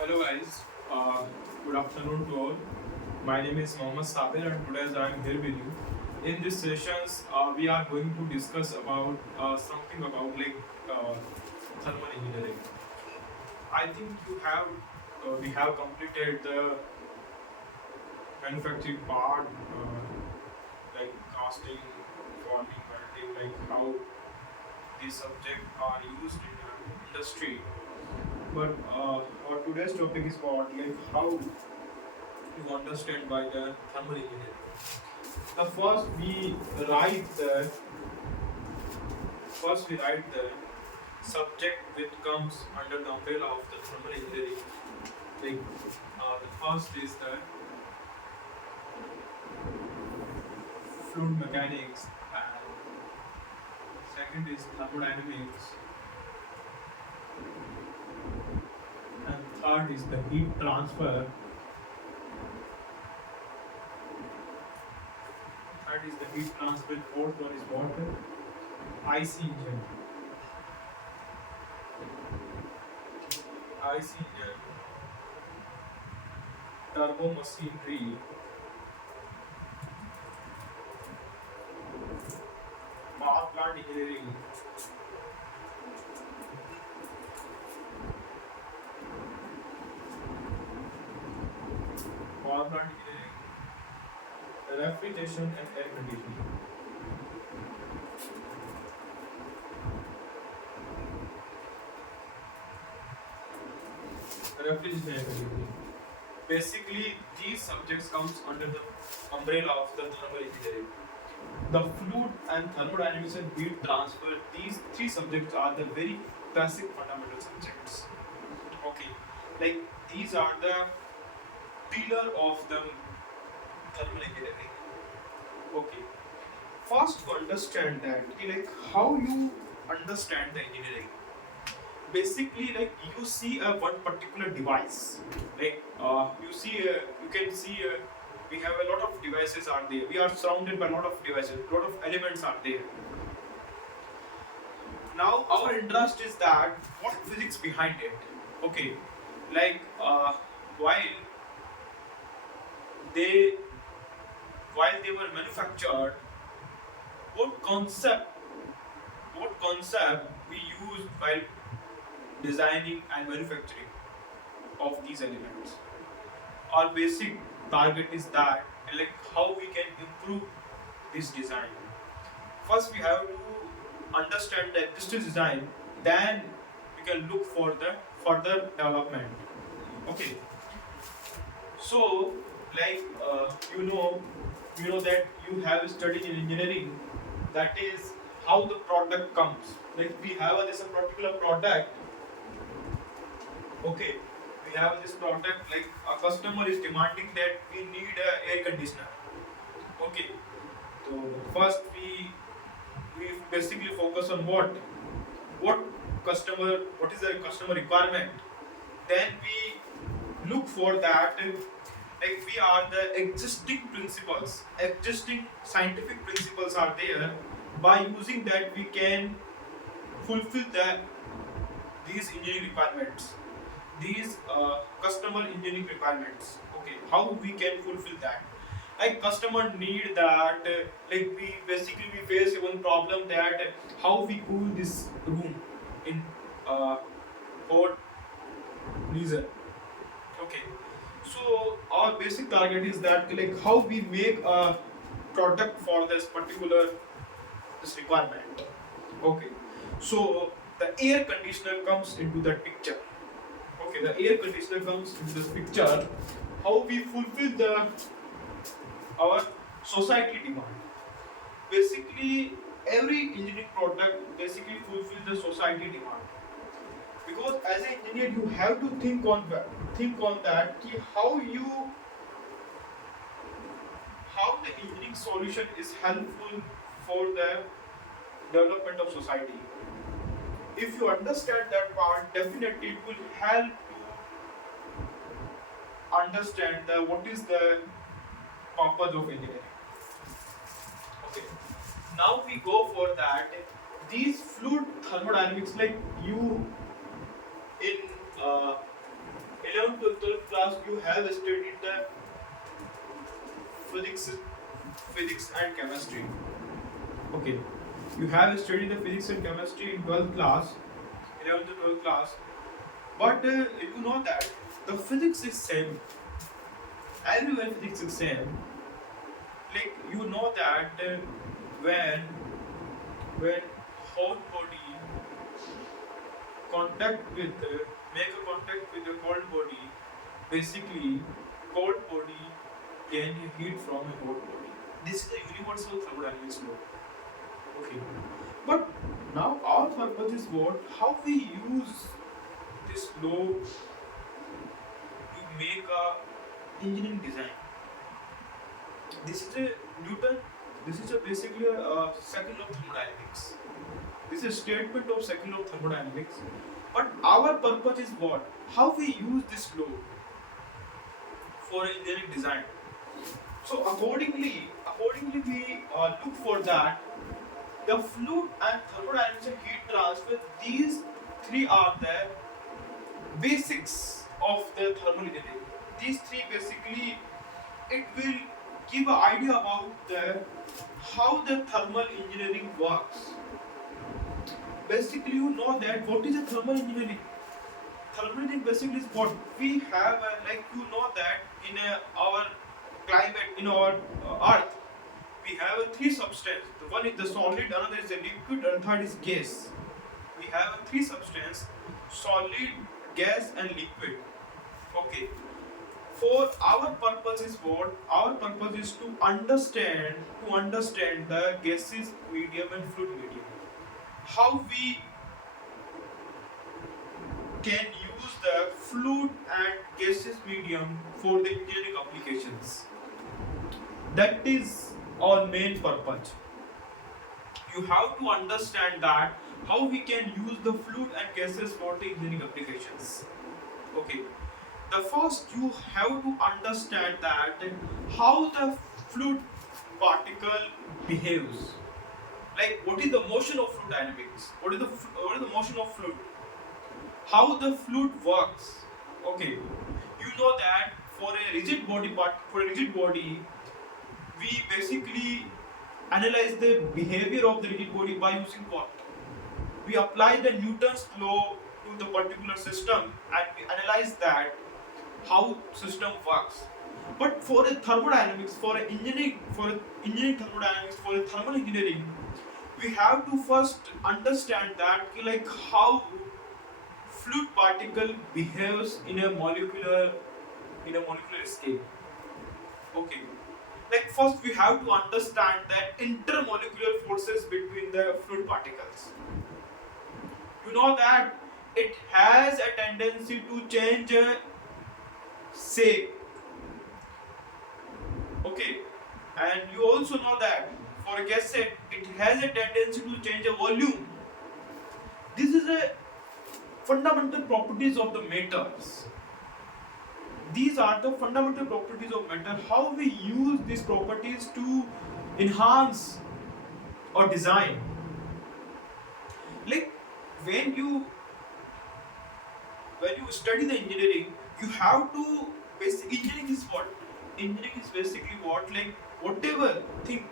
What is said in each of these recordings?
Hello guys, good afternoon to all. My name is Mohammad Sabir and today I am here with you. In this sessions, we are going to discuss about something about uh, thermal engineering. I think we have completed the manufacturing part, like casting, forming, welding, like how these subjects are used in the industry. But our today's topic is about like how to understand by the thermal engineering. The first we write the subject which comes under the umbrella of the thermal engineering. Like the first is the fluid mechanics and second is thermodynamics and third is the heat transfer. Third is the heat transfer. Fourth one is water. IC engine. IC engine. Turbo machinery. Power plant engineering. Power plant engineering. Refrigeration and air conditioning. Refrigeration and air conditioning. Basically, these subjects comes under the umbrella of the thermal engineering. The fluid and thermodynamics and heat transfer, these three subjects are the very basic fundamental subjects. Okay, like these are the pillar of the thermal engineering. Okay, first to understand that, like how you understand the engineering. Basically, like you see a one particular device, like you can see we have a lot of devices are there. We are surrounded by a lot of devices, a lot of elements are there. Now our interest is that what physics behind it. Okay, like while they while they were manufactured, what concept what concept we use while designing and manufacturing of these elements. Our basic target is that, like how we can improve this design. First we have to understand the existing design, then we can look for the further development. Okay, so like you know that you have studied in engineering, that is how the product comes. Like we have this a particular product. Okay, we have this product, like a customer is demanding that we need a air conditioner. Okay, so first we basically focus on what what is the customer requirement. Then we look for that, like we are the existing scientific principles are there. By using that we can fulfill these engineering requirements, these customer engineering requirements. Okay, how we can fulfill that? Like customer need that, like we face one problem that how we cool this room in hot reason. Okay, so our basic target is that, like how we make a product for this particular this requirement. Okay, so the air conditioner comes into that picture. Okay, the air conditioner comes into this picture. How we fulfill the our society demand. Basically, every engineering product basically fulfills the society demand. Because as an engineer, you have to think on that how the engineering solution is helpful for the development of society. If you understand that part, definitely it will help to understand what is the purpose of engineering. Okay. Now we go for that. These fluid thermodynamics, like you in 11th to 12th class you have studied the physics, physics and chemistry. Okay, you have studied the physics and chemistry in 12th class, 11th to 12th class. But you know that the physics is same. Everywhere physics is same. Like you know that when when hot body contact with make a contact with a cold body, basically cold body gain heat from a hot body. This is the universal thermodynamics law. Okay, but now our purpose is what? How we use this law to make a engineering design. This is a Newton. This is a basically a second law of thermodynamics. This is a statement of second law of thermodynamics. But our purpose is what? How we use this law for engineering design. So accordingly we look for that. The fluid and thermodynamics and heat transfer. These three are the basics of the thermal engineering. These three basically it will give an idea about how the thermal engineering works. Basically, you know that what is a thermal engineering. Thermal engineering basically is what we have, like you know that in our climate, in our earth, we have three substances. The one is the solid, another is the liquid, and third is gas. We have three substances: solid, gas, and liquid. Okay. For our purpose is what? Our purpose is to understand the gases medium and fluid medium. How we can use the fluid and gases medium for the engineering applications. That is our main purpose. You have to understand that how we can use the fluid and gases for the engineering applications. Okay. The first you have to understand that how the fluid particle behaves. Like what is the motion of fluid dynamics? What is the motion of fluid? How the fluid works? Okay, you know that for a rigid body, we basically analyze the behavior of the rigid body by using what? We apply the Newton's law to the particular system and we analyze that how system works. But for a thermodynamics, for engineering thermodynamics, for a thermal engineering, we have to first understand that like how fluid particle behaves in a molecular scale. Okay. Like first we have to understand the intermolecular forces between the fluid particles. You know that it has a tendency to change shape. Okay, and you also know that for a gas set it has a tendency to change a volume. This is a fundamental properties of the metals. These are the fundamental properties of metal. How we use these properties to enhance or design. Like when you study the engineering, you have to engineering is what? Engineering is basically what? Like whatever thing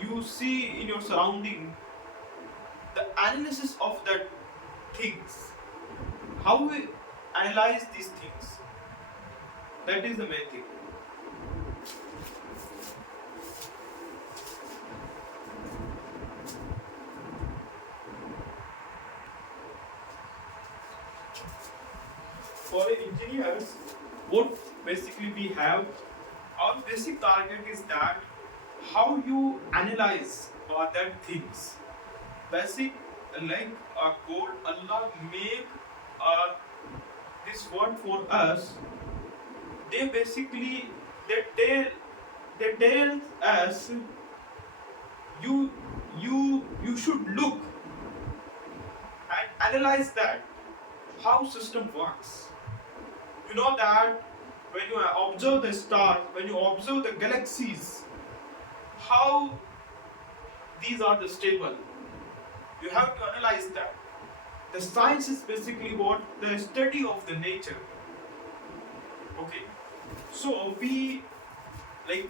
you see in your surrounding, the analysis of that things. How we analyze these things. That is the main thing. For engineers, what basically we have, our basic target is that how you analyze that things. Basic like a code Allah make this word for us. They basically they tell us you should look and analyze that how system works. You know that when you observe the stars, when you observe the galaxies, how these are the stable. You have to analyze that. The science is basically what? The study of the nature. Okay, so we like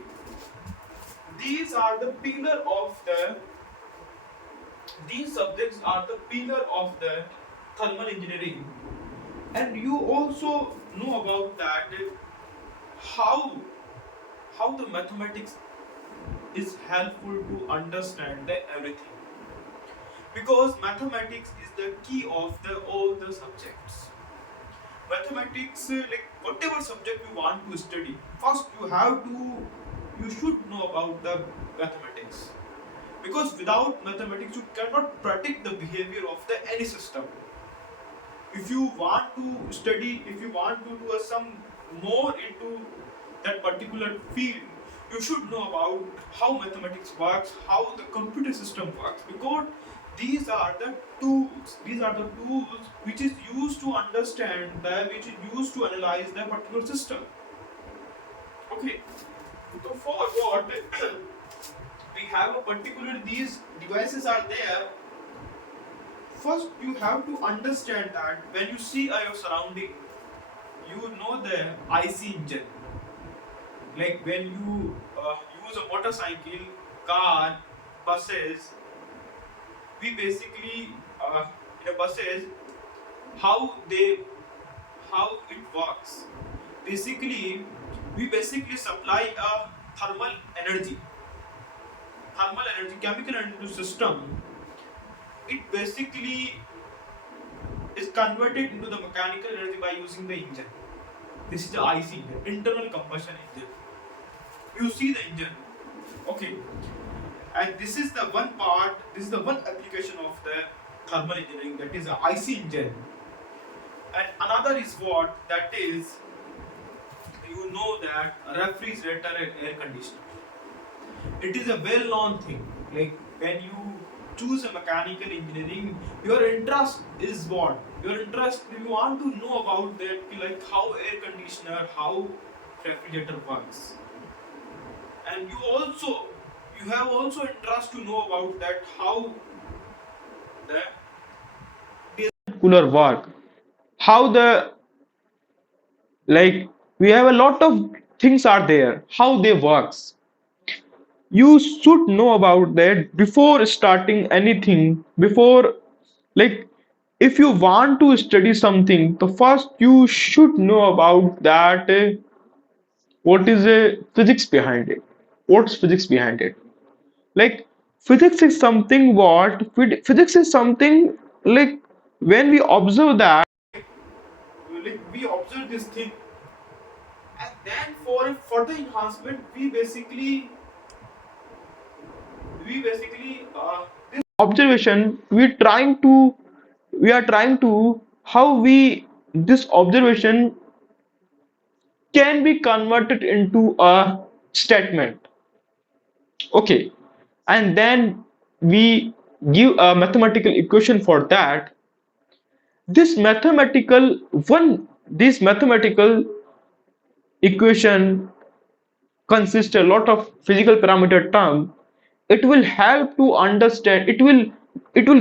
these are the pillar of the these subjects are the pillar of the thermal engineering, and you also know about that how the mathematics is helpful to understand the everything, because mathematics is the key of the all the subjects. Mathematics, like whatever subject you want to study, first you should know about the mathematics, because without mathematics you cannot predict the behavior of the any system. If you want to study, if you want to do some more into that particular field, you should know about how mathematics works, how the computer system works, because these are the tools which is used to understand that, which is used to analyze that particular system. Okay, so for what we have a particular these devices are there. First, you have to understand that when you see your surrounding, you know the IC engine. Like when you use a motorcycle, car, buses, we basically in a buses how they how it works. Basically, we basically supply a energy, thermal energy, chemical energy to system. It basically is converted into the mechanical energy by using the engine. This is the IC engine, internal combustion engine. You see the engine, okay, and this is the one part. This is the one application of the thermal engineering, that is the IC engine. And another is what that is, you know that refrigerator and air conditioner. It is a well-known thing. Like when you choose a mechanical engineering, your interest is what? Your interest, you want to know about that, like how air conditioner, how refrigerator works. And you have also interest to know about that how the cooler work, how the, like we have a lot of things are there, how they works. You should know about that before starting anything, before, like if you want to study something, the first you should know about that, what is the physics behind it, what's physics behind it. Like physics is something, physics is something, like when we observe that, like we observe this thing, and then for a further enhancement we basically this observation we are trying to how we this observation can be converted into a statement. Okay, and then we give a mathematical equation for that. This mathematical equation consists a lot of physical parameter term. It will help to understand, it will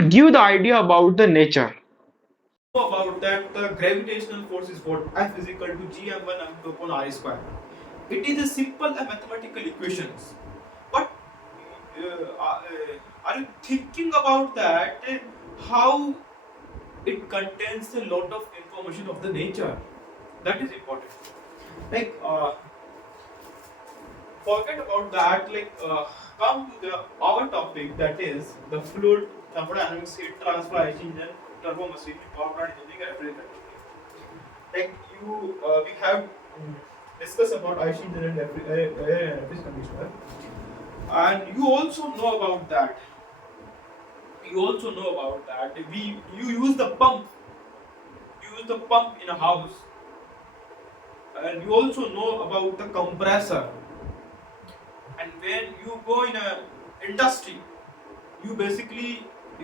give the idea about the nature. Know about that the gravitational force is what F is equal to gm1 m2 upon r square. It is a simple mathematical equations, but are you thinking about that, how it contains a lot of information of the nature? That is important. Like forget about that. Like come to the our topic, that is the fluid thermodynamics, heat transfer, IC engine, turbo machinery, power plant engineering, and refrigeration. Like we have discussed about IC engine and air conditioner, and you also know about that. You also know about that. You use the pump. You use the pump in a house, and you also know about the compressor. And when you go in a industry, you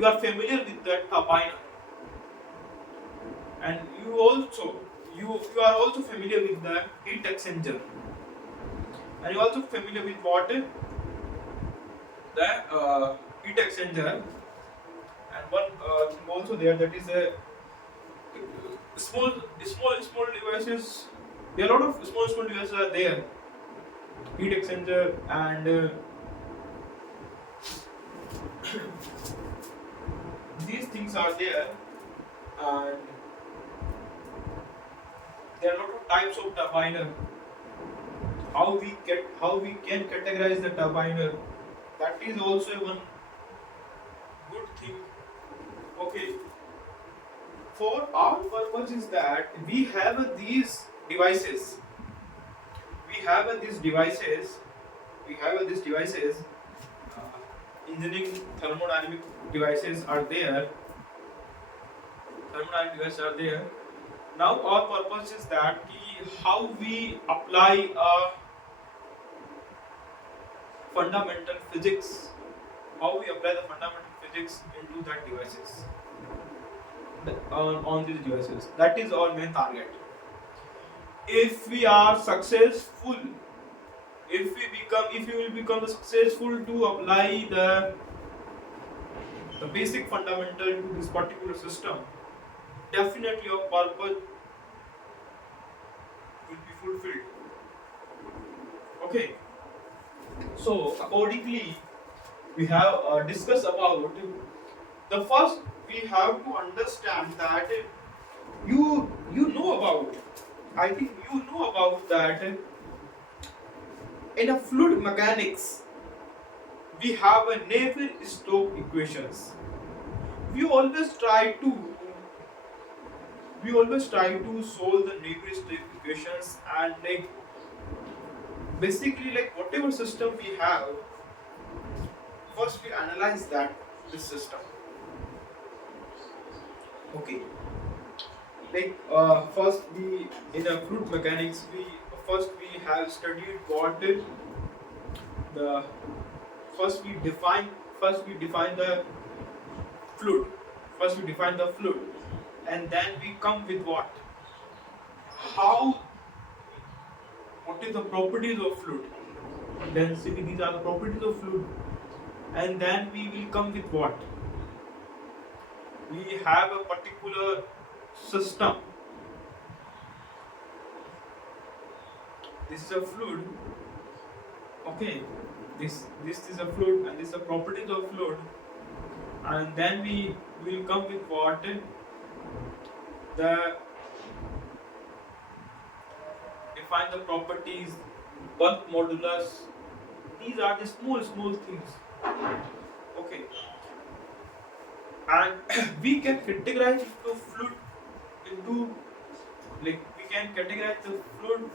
are familiar with the turbine, and you are also familiar with the heat exchanger, and you are also familiar with what the heat exchanger, and one thing also there, that is a small devices There are a lot of small devices are there, heat exchanger, and these things are there, and there are a lot of types of turbiner. How we can categorize the turbiner? That is also one good thing. Okay, for our purpose is that we have these devices. We have these devices. We have these devices. Engineering thermodynamic devices are there. Thermodynamic devices are there. Now our purpose is that how we apply fundamental physics, how we apply the fundamental physics into that devices, on these devices. That is our main target. If we are successful, if we will become successful to apply the basic fundamental to this particular system, definitely your purpose will be fulfilled. Okay. So accordingly, we have discussed about the first. We have to understand that you know about. I think you know about that. In a fluid mechanics, we have a Navier-Stokes equations. We always try to solve the Navier-Stokes equations, and like basically like whatever system we have, first we analyze that this system. Okay, like first we in a fluid mechanics we have studied what the first we define the fluid. First we define the fluid, and then we come with how what is the properties of fluid, density. These are the properties of fluid, and then we will come with we have a particular system. This is a fluid. Okay, this is a fluid, and this is the properties of fluid, and then we will come with the define the properties, bulk modulus. These are the small things. Okay, and we can categorize into fluid into like we can categorize the fluid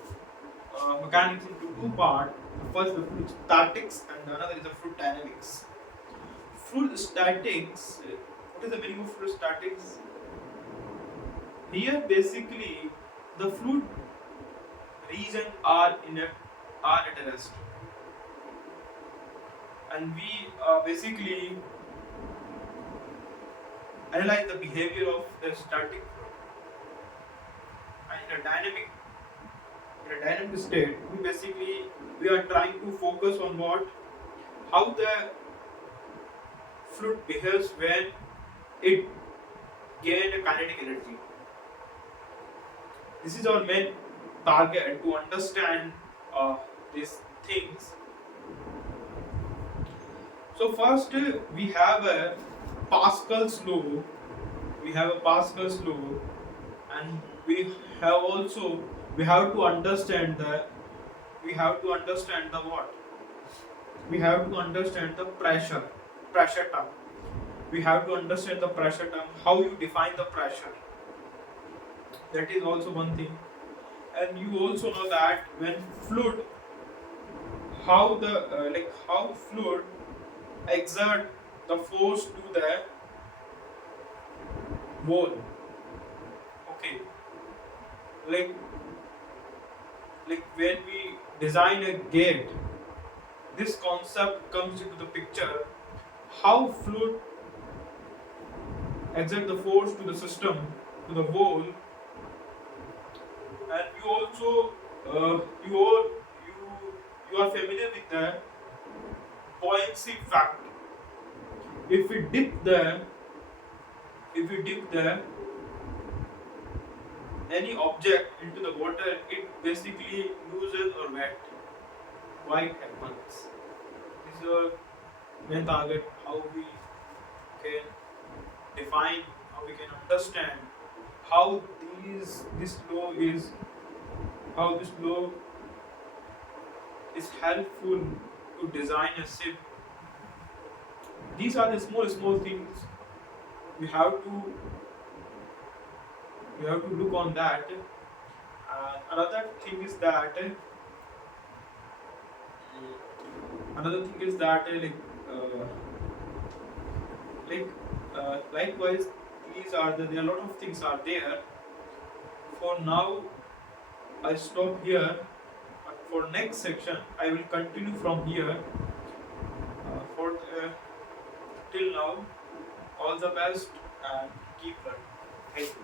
mechanics into two parts. First, the fluid statics, and another is the fluid dynamics. Fluid statics. What is the meaning of fluid statics? Here, basically, the fluid region are at rest, and we basically analyze the behavior of the static fluid. And in a dynamic state, we are trying to focus on how the fluid behaves when it gains a kinetic energy. This is our main target, to understand these things. So first we have a Pascal's law. And we have to understand the what? We have to understand the pressure term. We have to understand the pressure term, how you define the pressure. That is also one thing. And you also know that when fluid, how fluid exert the force to the wall. Okay, like when we design a gate, this concept comes into the picture. How fluid exert the force to the system, to the wall. And you also you are familiar with the buoyancy factor. If we dip the any object into the water, it basically loses or wet. Why it happens? This is our main target. How we can define, how we can understand how this law is, how this law is helpful to design a ship. These are the small things we have to look on that. Another thing is that uh, like likewise, these are there are a lot of things are there. For now, I stop here. But for next section, I will continue from here. For till now, all the best and keep learning. Thank you.